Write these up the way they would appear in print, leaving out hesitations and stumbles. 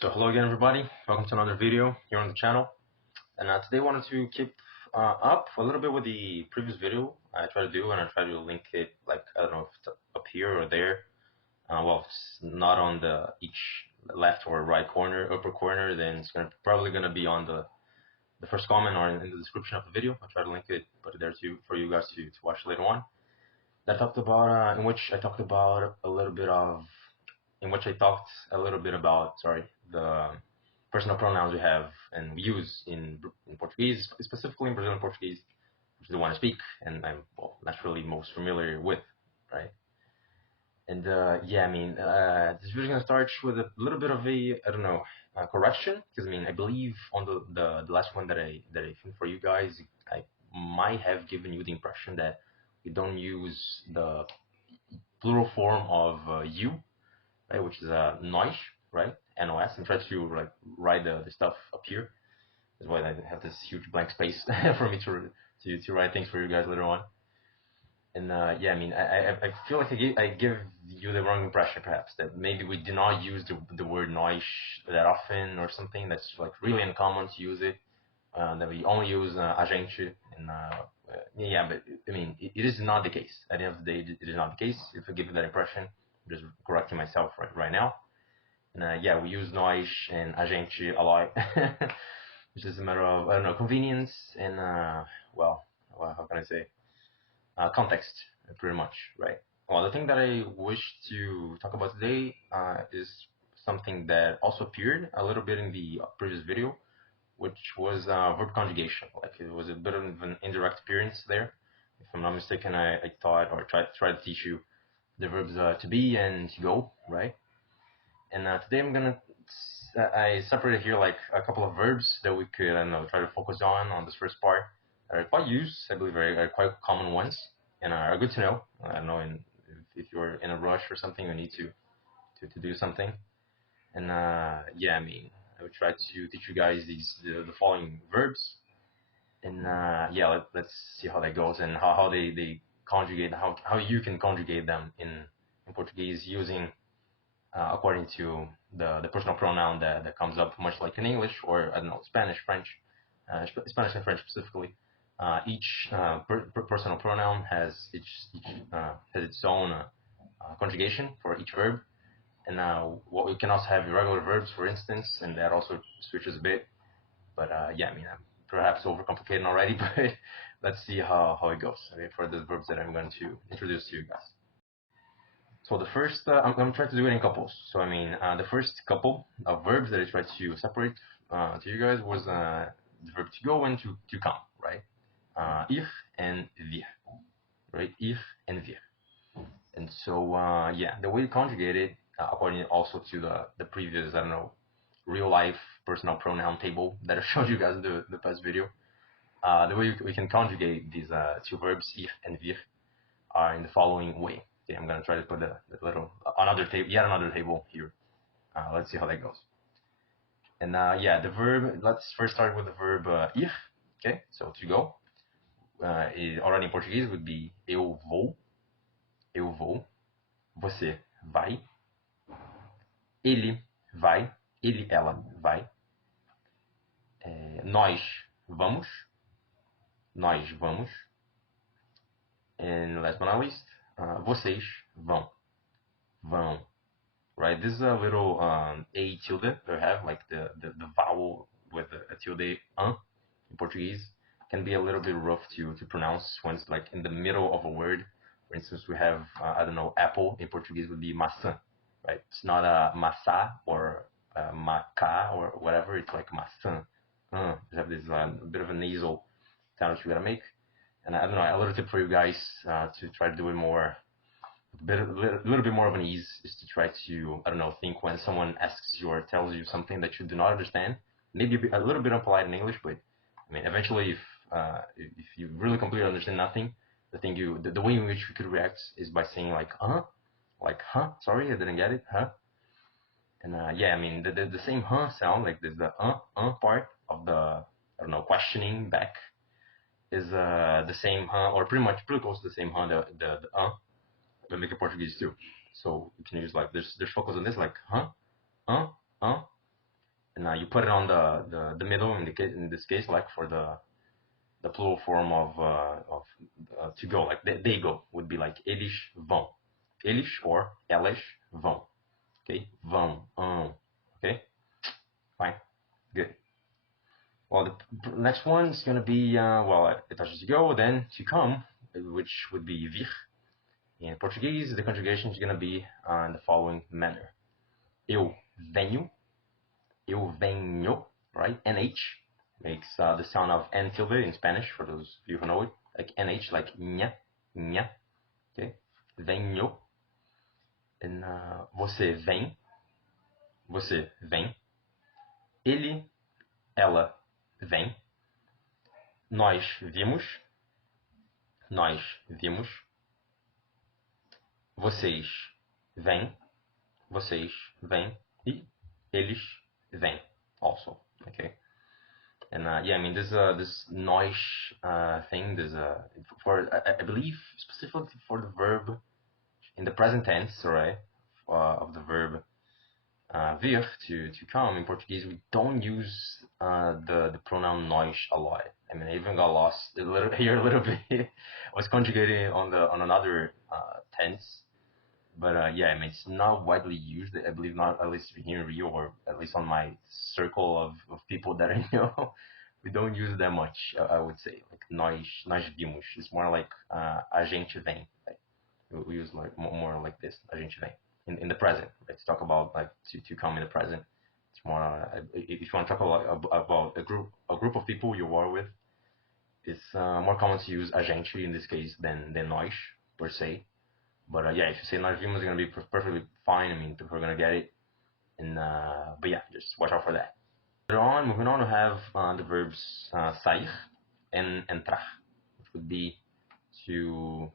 So hello again everybody, welcome to another video here on the channel. And today I wanted to keep up a little bit with the previous video I tried to do, and I try to link it, like, I don't know if it's up here or there. Well, if it's not on the each left or right corner, upper corner, then it's probably gonna be on the first comment or in the description of the video. I'll try to link it, put it there too for you guys to watch later on. That talked about in which I talked about a little bit of sorry, the personal pronouns we have and we use in Portuguese, specifically in Brazilian Portuguese, which is the one I speak and I'm naturally most familiar with, right? And yeah, I mean, this video is gonna start with a little bit of a, I don't know, correction, because I mean, I believe on the last one that I filmed for you guys, I might have given you the impression that we don't use the plural form of you, right, which is nós, right, NOS, and try to like write the stuff up here. That's why I have this huge blank space for me to write things for you guys later on. And yeah, I mean, I feel like I give you the wrong impression, perhaps, that maybe we do not use the word nós that often or something. That's like really uncommon to use it. That we only use a gente, and yeah, but I mean, it is not the case. At the end of the day, it is not the case. If I give you that impression, I'm just correcting myself right now. And yeah, we use nós and a gente a lot. It's just a matter of, I don't know, convenience and well, how can I say, context, pretty much, right? Well, the thing that I wish to talk about today is something that also appeared a little bit in the previous video, which was verb conjugation. Like, it was a bit of an indirect appearance there. If I'm not mistaken, I thought or tried to teach you the verbs to be and to go, right? And today I separated here like a couple of verbs that we could, I don't know, try to focus on this first part. Are quite used, I believe, are quite common ones, and are good to know. I don't know, if you're in a rush or something, you need to do something. And yeah, I mean, I would try to teach you guys the following verbs, and yeah, let's see how that goes and how they conjugate, how you can conjugate them in Portuguese using according to the personal pronoun that comes up, much like in English or, I don't know, Spanish, French, Spanish and French specifically. Each personal pronoun has its own conjugation for each verb, and what we can also have irregular verbs, for instance, and that also switches a bit. But yeah, I mean, I'm perhaps overcomplicating already, but let's see how it goes, okay, for the verbs that I'm going to introduce to you guys. So the first, I'm going to try to do it in couples. So I mean, the first couple of verbs that I tried to separate to you guys was the verb to go and to come, right? Ir and vir, right? Ir and vir. And so, yeah, the way to conjugate it, according also to the previous, I don't know, real life personal pronoun table that I showed you guys in the past video, the way we can conjugate these two verbs, ir and vir, are in the following way. Okay, I'm going to try to put the little yet another table here. Let's see how that goes. And yeah, the verb, let's first start with the verb ir. Okay, so to go. Already in Portuguese would be eu vou, você vai, ele vai, ela vai, nós vamos, and last but not least, vocês vão, right? This is a little a tilde that we have, like the vowel with a tilde in Portuguese can be a little bit rough to pronounce when it's like in the middle of a word. For instance, we have, I don't know, apple in Portuguese would be maçã, right? It's not a maçã or maca or whatever, it's like maçã. You have this bit of a nasal sound that you gotta make. And I don't know, a little tip for you guys to try to do it more, a little bit more of an ease, is to try to, I don't know, think when someone asks you or tells you something that you do not understand. Maybe a little bit unpolite in English, but I mean, eventually, if you really completely understand nothing, the way in which you could react is by saying like sorry, I didn't get it, huh? And yeah, I mean, the same sound, like there's the part of the, I don't know, questioning back is the same or pretty close to the same the we make in Portuguese too. So you can use like there's focus on this, like put it on the middle in this case, like for the plural form of to go, like they go would be like eles vão, eles or elas vão. Okay, vão, okay, fine, good. Well, the next one is gonna be well, it touches to go, then to come, which would be vir. In Portuguese, the conjugation is gonna be in the following manner: eu venho, right? NH makes the sound of N tilde in Spanish, for those of you who know it, like NH, like nha, nha, okay? Venho. And você vem, ele, ela vem, nós vimos, vocês vêm, e eles vêm also, okay? And yeah, I mean, this nós thing, for I believe specifically for the verb in the present tense, right, of the verb vir, to come. In Portuguese, we don't use the pronoun nós a lot. I mean, I even got lost a little bit. I was conjugating on another tense, but yeah, I mean, it's not widely used. I believe not, at least here in Rio, or at least on my circle of people that I know. We don't use it that much, I would say. Like nós vimos. It's more like a gente vem. Like, we use like more like this, a gente vem, in the present. Let's talk about like to come in the present. It's more if you want to talk about a group of people you are with, it's more common to use a gente in this case than nós per se. But yeah, if you say nós vimos, it's gonna be perfectly fine. I mean, people are gonna get it. And but yeah, just watch out for that. Moving on, we have the verbs sair and entrar, which would be to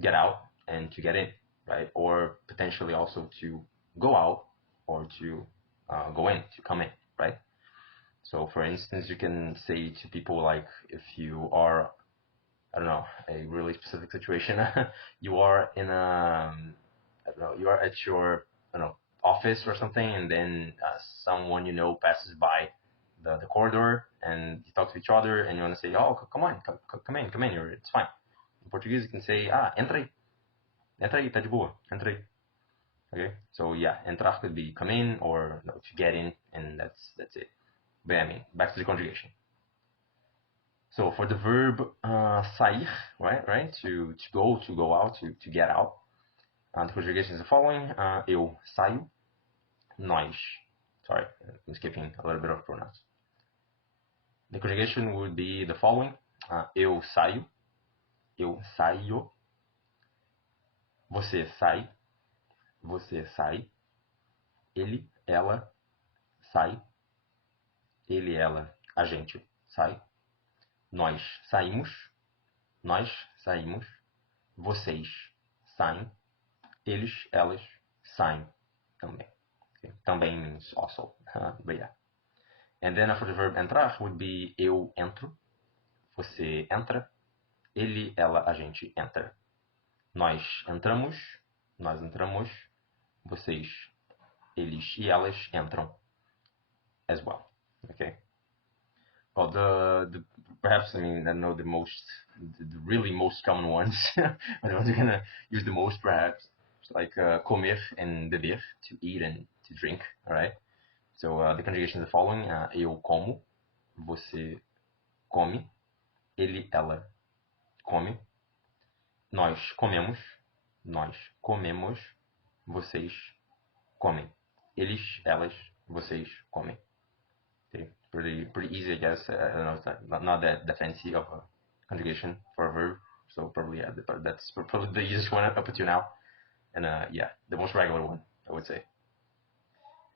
get out and to get in, right? Or potentially also to go out or to go in, to come in, right? So for instance, you can say to people, like, if you are, I don't know, a really specific situation, you are in a, I don't know, you are at your, I don't know, office or something, and then someone you know passes by the corridor, and you talk to each other, and you want to say, oh, come in, or it's fine. In Portuguese, you can say, entra aí, tá de boa, entra aí. Okay, so yeah, entrar could be come in, or no, to get in, and that's it. But I mean, back to the conjugation. So for the verb sair, right, to go out, to get out, the conjugation is the following: eu saio, nós. Sorry, I'm skipping a little bit of pronouns. The conjugation would be the following: eu saio, você sai, ele, ela sai, a gente sai, nós saímos, vocês saem, eles, elas saem também. Okay. Também means also, but yeah. And then for the verb entrar would be eu entro, você entra, ele, ela, a gente entra. Nós entramos, vocês, eles e elas entram as well. Okay. Well, the perhaps, I mean, I know the really most common ones. I don't know, gonna use the most perhaps, like comer and beber, to eat and to drink. All right. So the conjugation is the following: eu como, você come, ele, ela come, nós comemos, vocês comem, eles, elas, vocês comem. Okay. Pretty easy, I guess. I don't know, it's not that fancy of a conjugation for a verb, so probably yeah, that's probably the easiest one up to now, and yeah, the most regular one, I would say.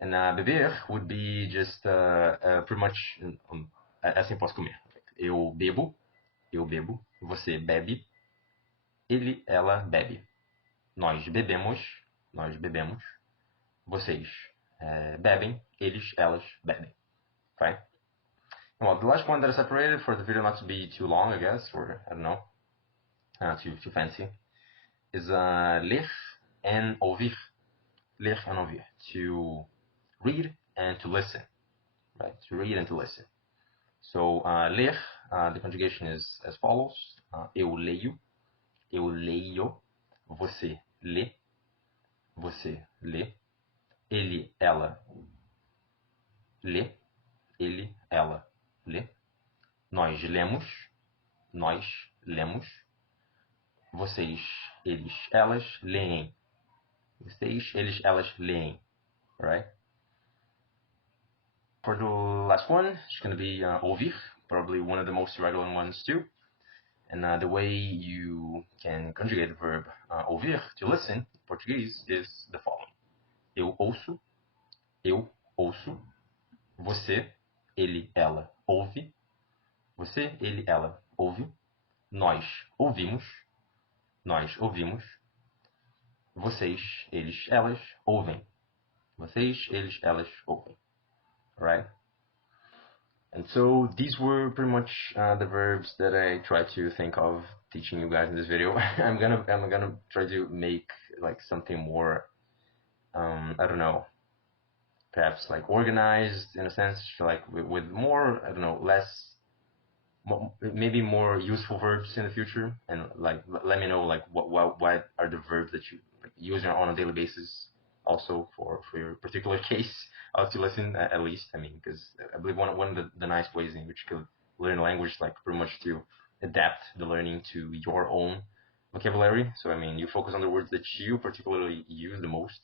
And beber would be just pretty much assim posso comer. Eu bebo, você bebe, ele, ela bebe, nós bebemos, vocês bebem, eles, elas bebem. Okay. Well, the last one that is separated for the video not to be too long, I guess, or I don't know, too fancy, is ler and ouvir. Ler and ouvir, to read and to listen. right? To read and to listen. So, ler, the conjugation is as follows. Eu leio, você lê, ele, ela lê, ela lê, nós lemos, vocês, eles, elas leem, vocês, eles, elas leem, right? For the last one, it's going to be ouvir, probably one of the most regular ones too. And the way you can conjugate the verb ouvir, to listen, in Portuguese, is the following. Eu ouço, você, ele, ela ouve, você, ele, ela ouve, nós ouvimos, vocês, eles, elas ouvem, vocês, eles, elas ouvem, right? And so these were pretty much the verbs that I tried to think of teaching you guys in this video. I'm gonna try to make like something more, I don't know, perhaps like organized in a sense, like with more, I don't know, maybe more useful verbs in the future, and like let me know like what are the verbs that you like, use on a daily basis, also for your particular case of to listen at least. I mean, because I believe one of the nice ways in which you can learn a language, like pretty much to adapt the learning to your own vocabulary. So I mean, you focus on the words that you particularly use the most,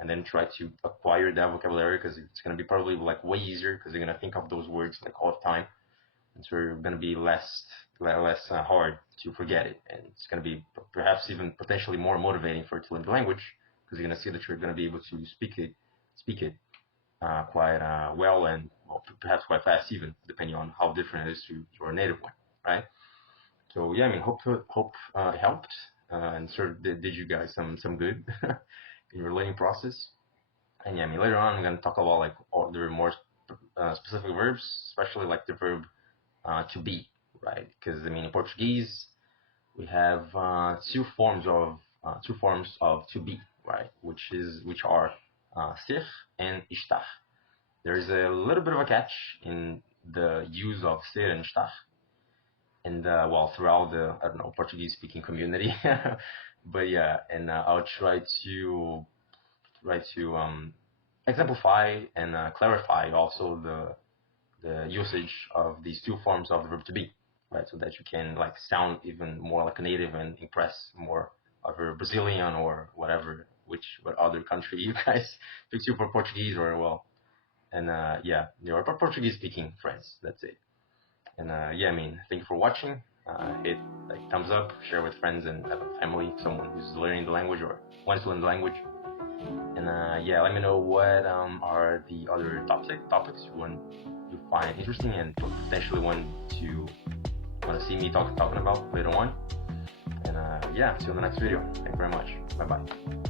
and then try to acquire that vocabulary, because it's going to be probably like way easier, because you're going to think of those words like all the time. And so you're going to be less hard to forget it, and it's going to be perhaps even potentially more motivating for you to learn the language, because you're going to see that you're going to be able to speak it quite well, and perhaps quite fast, even depending on how different it is to your native one, right? So yeah, I mean, hope it helped, and sort of did you guys some good in your learning process. And yeah, I mean, later on I'm going to talk about like all the more specific verbs, especially like the verb to be, right? Because I mean, in Portuguese we have two forms of to be, right? Which are ser and estar. There's a little bit of a catch in the use of ser and estar, and well, throughout the Portuguese speaking community. But yeah, and I'll try to exemplify and clarify also the usage of these two forms of the verb to be, right? So that you can like sound even more like a native and impress more of a Brazilian or whatever, what other country you guys pick to for Portuguese, or well, and yeah, your Portuguese speaking friends. That's it. And yeah, I mean, thank you for watching. Hit like thumbs up, share with friends and family, someone who's learning the language or wants to learn the language. And yeah, let me know what are the other topics you find interesting and potentially want to see me talking about later on. And yeah, see you in the next video. Thank you very much. Bye bye.